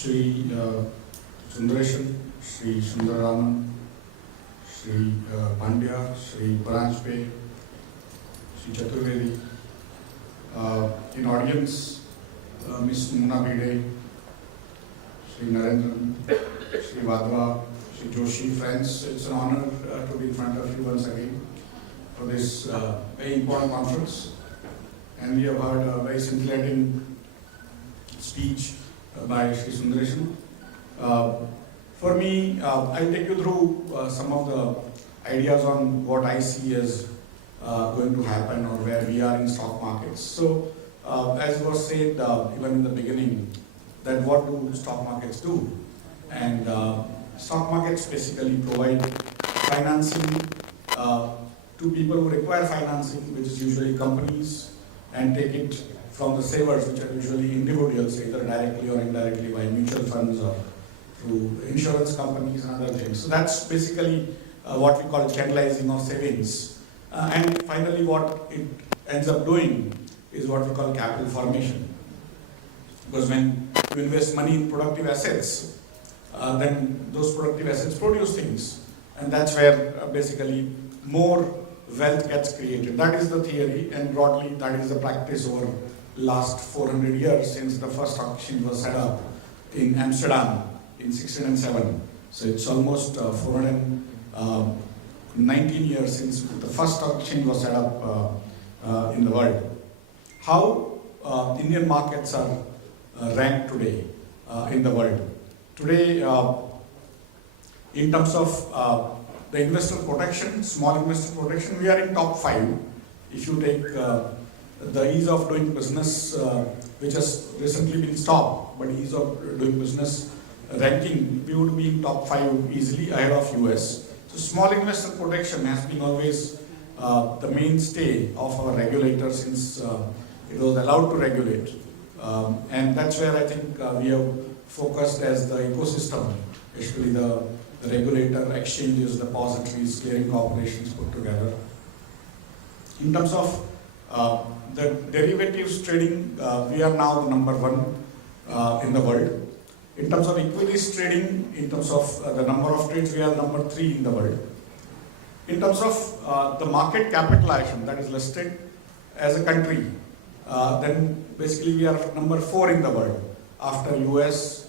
Shri Sundareshan, Shri Sundararaman, Shri Pandya, Shri Paranjpe, Shri Chaturvedi. In audience, Ms. Muna Bide, Shri Narendran, Shri Vadva, Shri Joshi, friends, it's an honor to be in front of you once again for this very important conference. And we have heard a very scintillating speech by Shri Sundareshan. For me, I'll take you through some of the ideas on what I see as going to happen or where we are in stock markets. So, as was said even in the beginning, that what do stock markets do? And stock markets basically provide financing to people who require financing, which is usually companies, and take it from the savers, which are usually individuals, either directly or indirectly by mutual funds or through insurance companies and other things. So that's basically what we call channelizing of savings. And finally, what it ends up doing is what we call capital formation. Because when you invest money in productive assets, then those productive assets produce things. And that's where basically more wealth gets created. That is the theory, and broadly that is the practice over last 400 years since the first stock exchange was set up in Amsterdam in 1607. So it's almost 419 years since the first stock exchange was set up in the world. How Indian markets are ranked today in the world? Today, in terms of the investor protection, small investor protection, we are in top 5. If you take the ease of doing business, which has recently been stopped, but ease of doing business ranking, we would be in top 5 easily ahead of US. So small investor protection has been always the mainstay of our regulator since it was allowed to regulate. And that's where I think we have focused as the ecosystem, especially the regulator, exchanges, depositories, clearing corporations put together. In terms of the derivatives trading, we are now the number 1 in the world. In terms of equities trading, in terms of the number of trades, we are number 3 in the world. In terms of the market capitalization that is listed as a country, then basically we are number 4 in the world after US,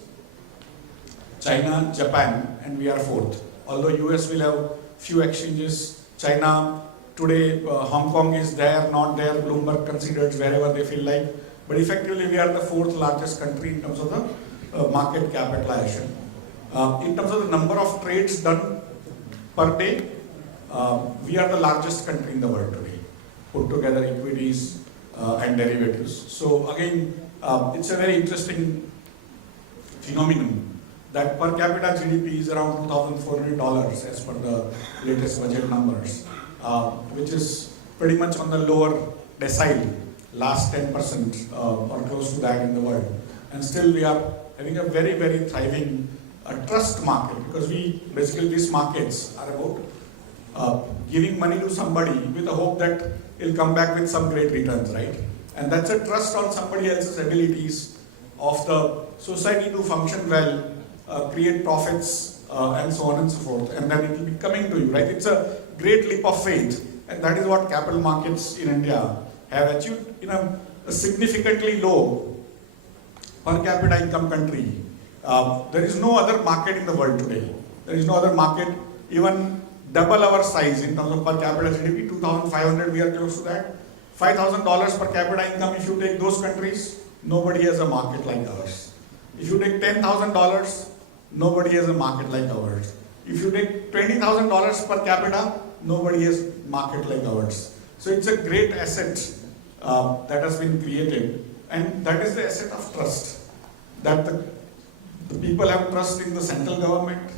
China, Japan, and we are 4th. Although US will have few exchanges, China today, Hong Kong is there, not there, Bloomberg considers wherever they feel like, but effectively we are the 4th largest country in terms of the market capitalization. In terms of the number of trades done per day, we are the largest country in the world today, put together equities and derivatives. So again, it's a very interesting phenomenon that per capita GDP is around $2,400 as per the latest budget numbers, which is pretty much on the lower decile, last 10% or close to that in the world. And still we are having a very, very thriving trust market, because basically these markets are about giving money to somebody with the hope that it'll come back with some great returns, right? And that's a trust on somebody else's abilities of the society to function well, create profits, and so on and so forth, and then it will be coming to you, right? It's a great leap of faith, and that is what capital markets in India have achieved in a significantly low per capita income country. There is no other market in the world today. There is no other market even double our size in terms of per capita GDP, 2,500, we are close to that. $5,000 per capita income, if you take those countries, nobody has a market like ours. If you take $10,000, nobody has a market like ours. If you take $20,000 per capita, nobody has a market like ours. So it's a great asset that has been created, and that is the asset of trust. That the people have trust in the central government,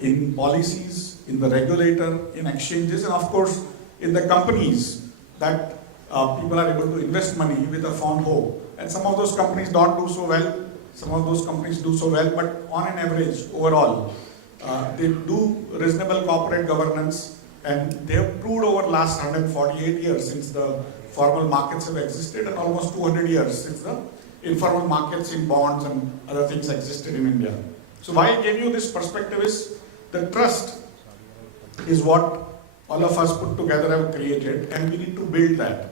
in policies, in the regulator, in exchanges, and of course in the companies that people are able to invest money with a fond hope. And some of those companies don't do so well, some of those companies do so well, but on an average, overall, they do reasonable corporate governance, and they have proved over last 148 years since the formal markets have existed, and almost 200 years since the informal markets in bonds and other things existed in India. So why I gave you this perspective is the trust is what all of us put together have created, and we need to build that.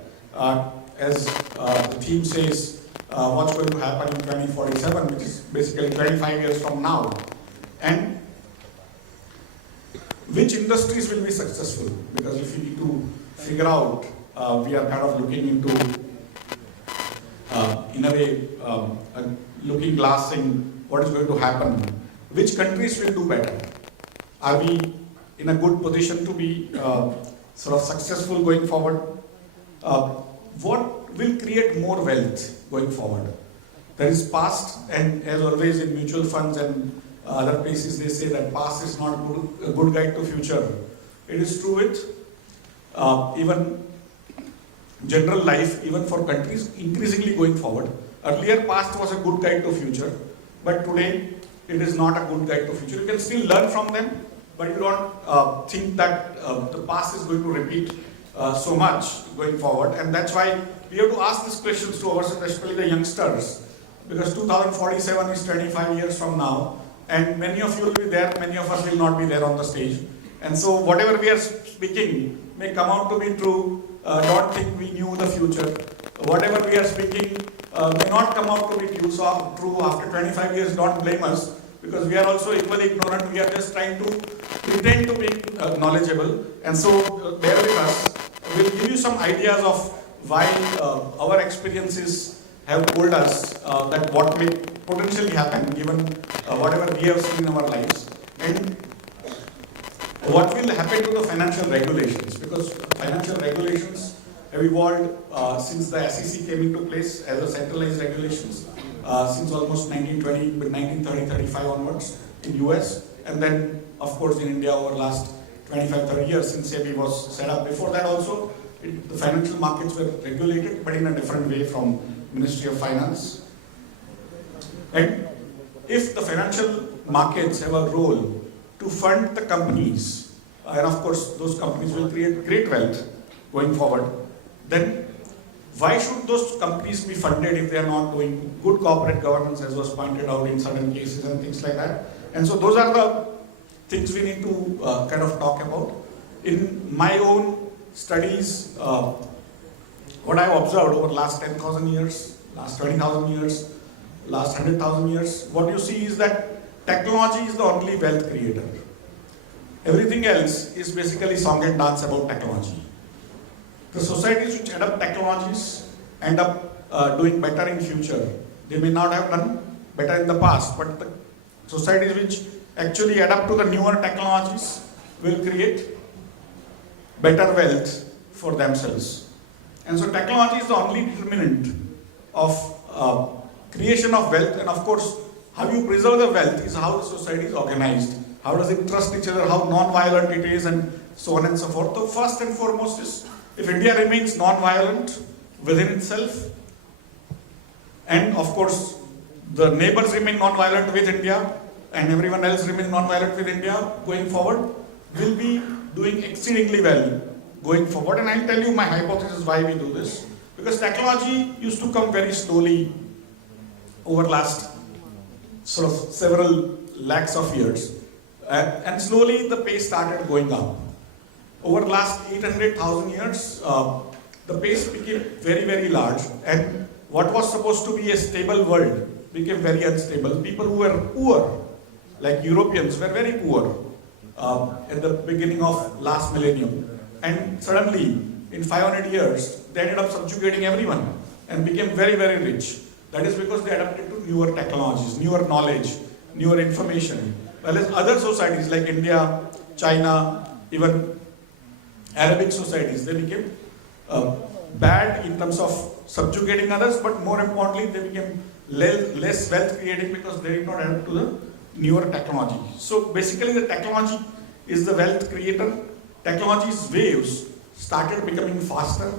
As the theme says, what's going to happen in 2047, which is basically 25 years from now, and which industries will be successful. Because if you need to figure out, we are kind of looking into, in a way, a looking glass in what is going to happen. Which countries will do better? Are we in a good position to be sort of successful going forward? What will create more wealth going forward? There is past, and as always in mutual funds and other places they say that past is not a good guide to future. It is true with even general life, even for countries increasingly going forward. Earlier past was a good guide to future, but today it is not a good guide to future. You can still learn from them, but you don't think that the past is going to repeat so much going forward. And that's why we have to ask these questions to ourselves, especially the youngsters, because 2047 is 25 years from now, and many of you will be there, many of us will not be there on the stage. And so whatever we are speaking may come out to be true. Don't think we knew the future. Whatever we are speaking may not come out to be true after 25 years. Don't blame us, because we are also equally ignorant. We are just trying to pretend to be knowledgeable. And so bear with us. We'll give you some ideas of why our experiences have told us that what may potentially happen given whatever we have seen in our lives, and what will happen to the financial regulations, because financial regulations have evolved since the SEC came into place as a centralized regulations since almost 1935 onwards in US, and then of course in India over last 25-30 years since SEBI was set up. Before that also the financial markets were regulated, but in a different way from Ministry of Finance. And if the financial markets have a role to fund the companies, and of course those companies will create great wealth going forward, then why should those companies be funded if they are not doing good corporate governance, as was pointed out in certain cases and things like that? And so those are the things we need to kind of talk about. In my own studies, what I've observed over the last 10,000 years, last 20,000 years, last 100,000 years, what you see is that technology is the only wealth creator. Everything else is basically song and dance about technology. The societies which adopt technologies end up doing better in future. They may not have done better in the past, but the societies which actually adapt to the newer technologies will create better wealth for themselves. And so technology is the only determinant of creation of wealth, and of course how you preserve the wealth is how the society is organized. How does it trust each other, how non-violent it is, and so on and so forth. So first and foremost is, if India remains non-violent within itself, and of course the neighbors remain non-violent with India, and everyone else remains non-violent with India going forward, will be doing exceedingly well going forward. And I'll tell you my hypothesis why we do this. Because technology used to come very slowly over last sort of several lakhs of years. And slowly the pace started going up. Over the last 800,000 years, the pace became very, very large. And what was supposed to be a stable world became very unstable. People who were poor, like Europeans, were very poor at the beginning of last millennium. And suddenly, in 500 years, they ended up subjugating everyone and became very, very rich. That is because they adapted to newer technologies, newer knowledge, newer information. Whereas other societies like India, China, even Arabic societies, they became bad in terms of subjugating others, but more importantly, they became less wealth creating because they did not adapt to the newer technology. So basically the technology is the wealth creator. Technology's waves started becoming faster,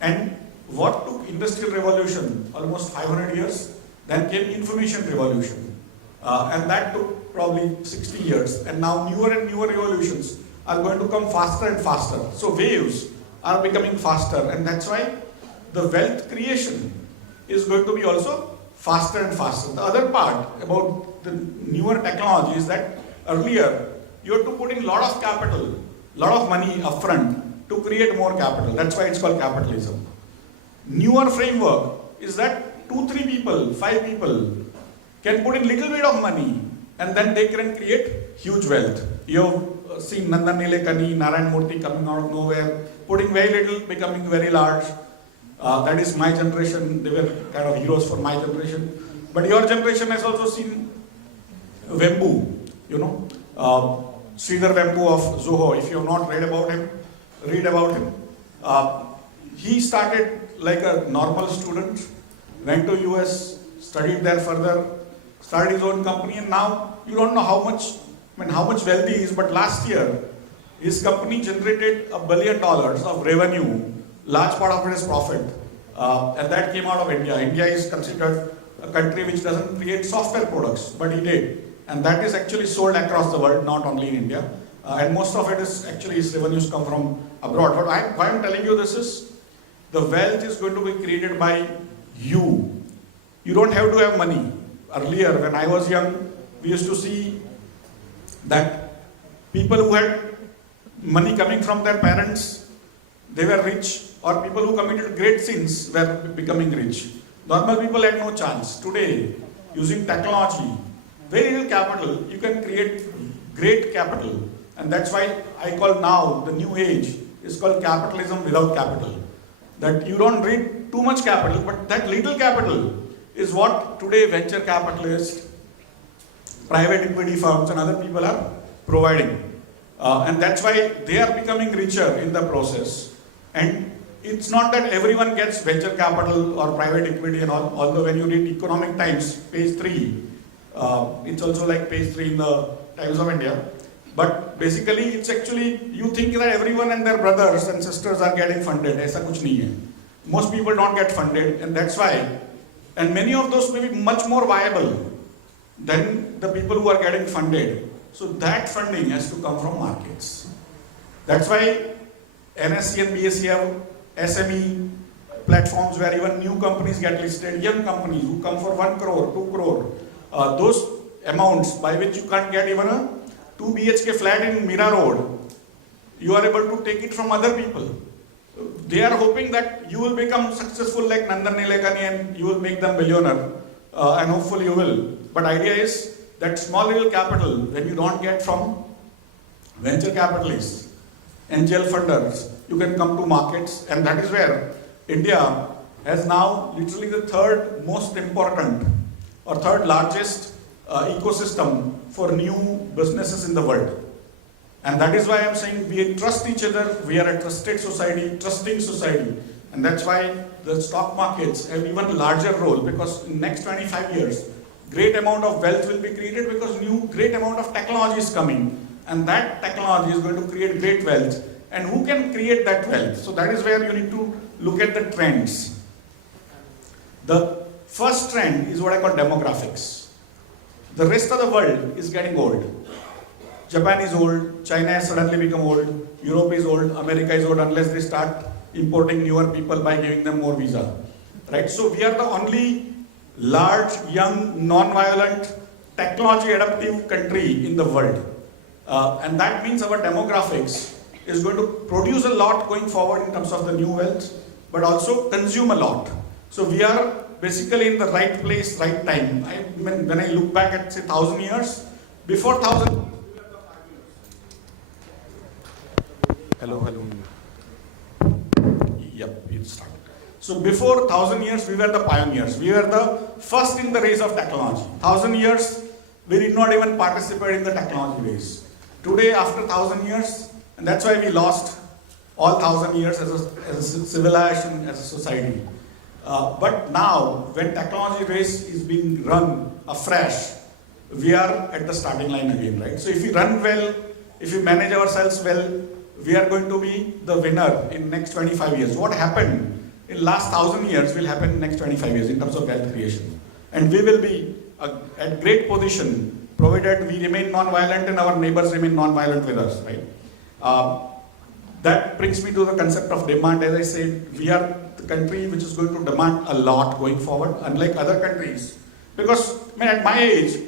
and what took industrial revolution almost 500 years, then came information revolution, and that took probably 60 years, and now newer and newer revolutions are going to come faster and faster. So waves are becoming faster, and that's why the wealth creation is going to be also faster and faster. The other part about the newer technology is that earlier you had to put in a lot of capital, lot of money upfront to create more capital. That's why it's called capitalism. Newer framework is that 2, 3 people, 5 people can put in little bit of money and then they can create huge wealth. You've seen Nandan Nilekani, Narayan Murthy coming out of nowhere, putting very little, becoming very large. That is my generation. They were kind of heroes for my generation. But your generation has also seen Wembu, Sridhar Wembu of Zoho. If you have not read about him, read about him. He started like a normal student, went to US, studied there further, started his own company, and now you don't know how much wealth he is, but last year his company generated $1 billion of revenue. Large part of it is profit, and that came out of India. India is considered a country which doesn't create software products, but he did, and that is actually sold across the world, not only in India. And most of it is actually his revenues come from abroad. But why I'm telling you this is, the wealth is going to be created by you. You don't have to have money. Earlier, when I was young, we used to see that people who had money coming from their parents, they were rich, or people who committed great sins were becoming rich. Normal people had no chance. Today, using technology, very little capital, you can create great capital. And that's why I call now the new age is called capitalism without capital. That you don't need too much capital, but that little capital is what today venture capitalists, private equity firms and other people are providing. And that's why they are becoming richer in the process. And it's not that everyone gets venture capital or private equity and all, although when you read Economic Times, page 3, it's also like page 3 in the Times of India. But basically, it's actually, you think that everyone and their brothers and sisters are getting funded. Aisa kuch nahi hai. Most people don't get funded, and that's why. And many of those may be much more viable than the people who are getting funded. So that funding has to come from markets. That's why NSE and BSE have SME platforms where even new companies get listed, young companies who come for 1 crore, 2 crore. Those amounts by which you can't get even a 2 BHK flat in Mira Road, you are able to take it from other people. They are hoping that you will become successful like Nandan Nilekani and you will make them billionaire, and hopefully you will. But idea is that small little capital, when you don't get from venture capitalists, angel funders, you can come to markets, and that is where India has now literally the third most important or third largest ecosystem for new businesses in the world. And that is why I'm saying we trust each other, we are a trusted society, trusting society. And that's why the stock markets have even larger role, because in next 25 years, great amount of wealth will be created because great amount of technology is coming. And that technology is going to create great wealth. And who can create that wealth? So that is where you need to look at the trends. The first trend is what I call demographics. The rest of the world is getting old. Japan is old, China has suddenly become old, Europe is old, America is old, unless they start importing newer people by giving them more visa. Right? So we are the only large, young, non-violent, technology-adaptive country in the world. And that means our demographics is going to produce a lot going forward in terms of the new wealth, but also consume a lot. So we are basically in the right place, right time. When I look back at say 1,000 years, before 1,000. Hello. Yep, it started. So before 1,000 years, we were the pioneers. We were the first in the race of technology. 1,000 years, we did not even participate in the technology race. Today, after 1,000 years, and that's why we lost all 1,000 years as a civilization, as a society. But now, when technology race is being run afresh, we are at the starting line again, right? So if we run well, if we manage ourselves well, we are going to be the winner in next 25 years. What happened in last 1,000 years will happen in next 25 years in terms of wealth creation. And we will be at great position, provided we remain non-violent and our neighbors remain non-violent with us, right? That brings me to the concept of demand. As I said, we are the country which is going to demand a lot going forward, unlike other countries. Because at my age,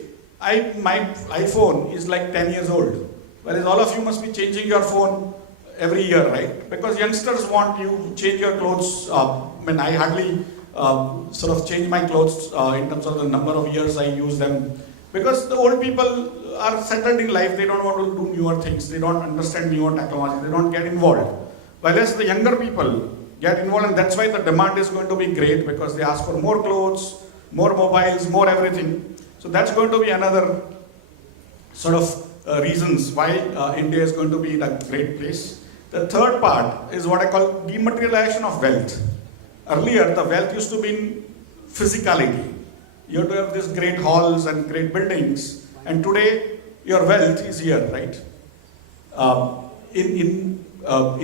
my iPhone is like 10 years old. Whereas all of you must be changing your phone every year, right? Because youngsters want you change your clothes. I hardly sort of change my clothes in terms of the number of years I use them. Because the old people are settled in life, they don't want to do newer things, they don't understand newer technology, they don't get involved. Whereas the younger people get involved, and that's why the demand is going to be great, because they ask for more clothes, more mobiles, more everything. So that's going to be another sort of reasons why India is going to be in a great place. The third part is what I call dematerialization of wealth. Earlier, the wealth used to be in physicality. You have to have these great halls and great buildings, and today your wealth is here, right? In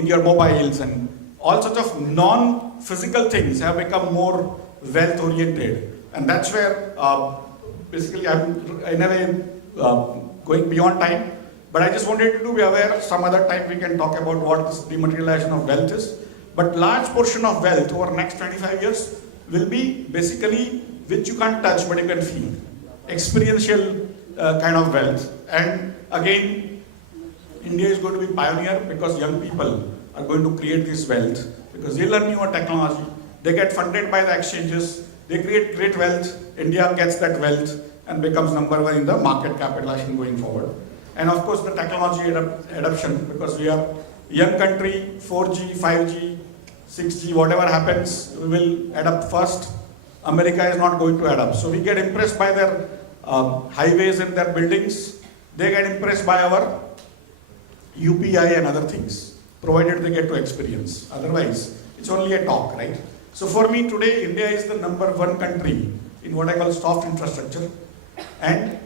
your mobiles, and all sorts of non-physical things have become more wealth-oriented, and that's where basically I'm in a way going beyond time. But I just wanted you to be aware. Some other time we can talk about what this dematerialization of wealth is. But large portion of wealth over next 25 years will be basically which you can't touch but you can feel. Experiential kind of wealth. And again, India is going to be pioneer because young people are going to create this wealth. Because they learn newer technology, they get funded by the exchanges, they create great wealth, India gets that wealth and becomes number one in the market capitalization going forward. And of course the technology adoption, because we are a young country, 4G, 5G, 6G, whatever happens, we will adapt first. America is not going to adapt. So we get impressed by their highways and their buildings. They get impressed by our UPI and other things, provided they get to experience. Otherwise, it's only a talk, right? So for me today, India is the number one country in what I call soft infrastructure, and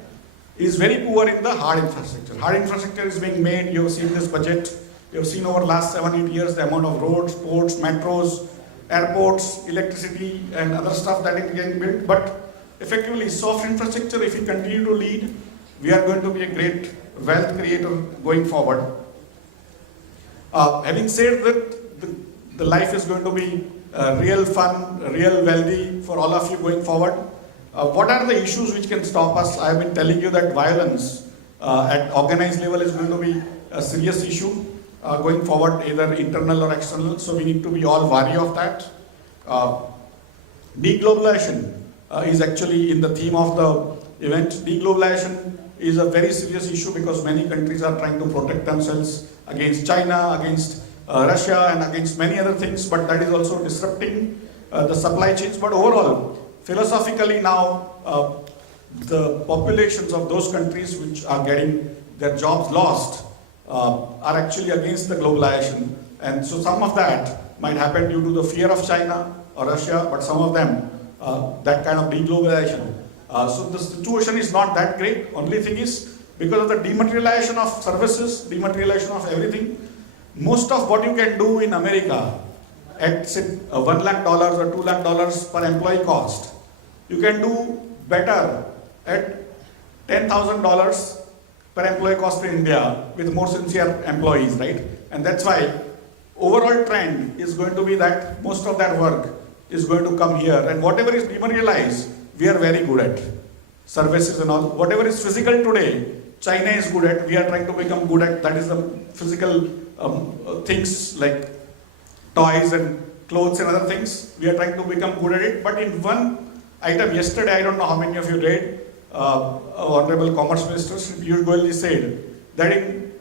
is very poor in the hard infrastructure. Hard infrastructure is being made. You have seen this budget. You have seen over the last 7-8 years the amount of roads, ports, metros, airports, electricity, and other stuff that is getting built. But effectively, soft infrastructure, if we continue to lead, we are going to be a great wealth creator going forward. Having said that, the life is going to be real fun, real wealthy for all of you going forward. What are the issues which can stop us? I have been telling you that violence at organized level is going to be a serious issue going forward, either internal or external. So we need to be all wary of that. Deglobalization is actually in the theme of the event. Deglobalization is a very serious issue because many countries are trying to protect themselves against China, against Russia, and against many other things, but that is also disrupting the supply chains. But overall, philosophically now, the populations of those countries which are getting their jobs lost are actually against the globalization. And so some of that might happen due to the fear of China or Russia, but some of them, that kind of deglobalization. So the situation is not that great. Only thing is, because of the dematerialization of services, dematerialization of everything, most of what you can do in America at say $1 lakh or $2 lakh per employee cost, you can do better at $10,000 per employee cost in India with more sincere employees, right? And that's why overall trend is going to be that most of that work is going to come here, and whatever is dematerialized, we are very good at. Services and all, whatever is physical today, China is good at, we are trying to become good at, that is the physical things like toys and clothes and other things, we are trying to become good at it. But in one item yesterday, I don't know how many of you read, Honorable Commerce Minister Piyush Goyal said that in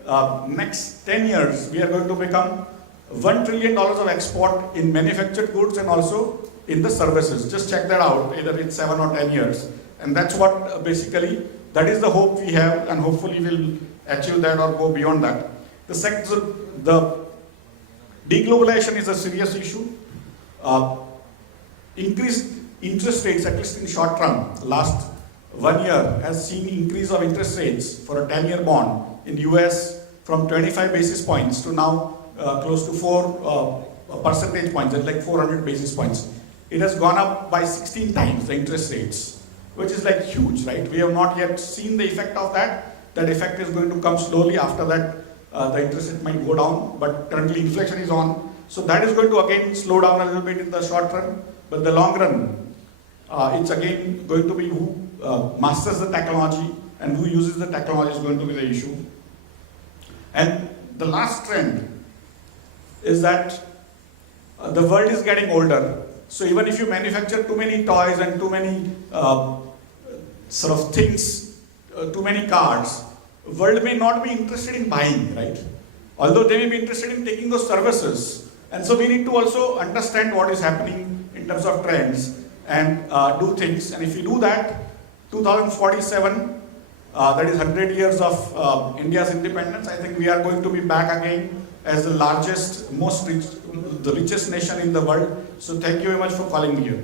next 10 years, we are going to become $1 trillion of export in manufactured goods and also in the services. Just check that out, either in 7 or 10 years. And that's what basically, that is the hope we have, and hopefully we'll achieve that or go beyond that. The deglobalization is a serious issue. Increased interest rates, at least in short term, last 1 year has seen increase of interest rates for a 10-year bond in US from 25 basis points to now close to 4 percentage points, that's like 400 basis points. It has gone up by 16 times the interest rates, which is like huge, right? We have not yet seen the effect of that. That effect is going to come slowly. After that, the interest rate might go down, but currently inflation is on. So that is going to again slow down a little bit in the short run, but the long run, it's again going to be who masters the technology and who uses the technology is going to be the issue. And the last trend is that the world is getting older. So even if you manufacture too many toys and too many sort of things, too many cars, world may not be interested in buying, right? Although they may be interested in taking those services. And so we need to also understand what is happening in terms of trends and do things. And if we do that, 2047, that is 100 years of India's independence, I think we are going to be back again as the largest, the richest nation in the world. So thank you very much for calling me here.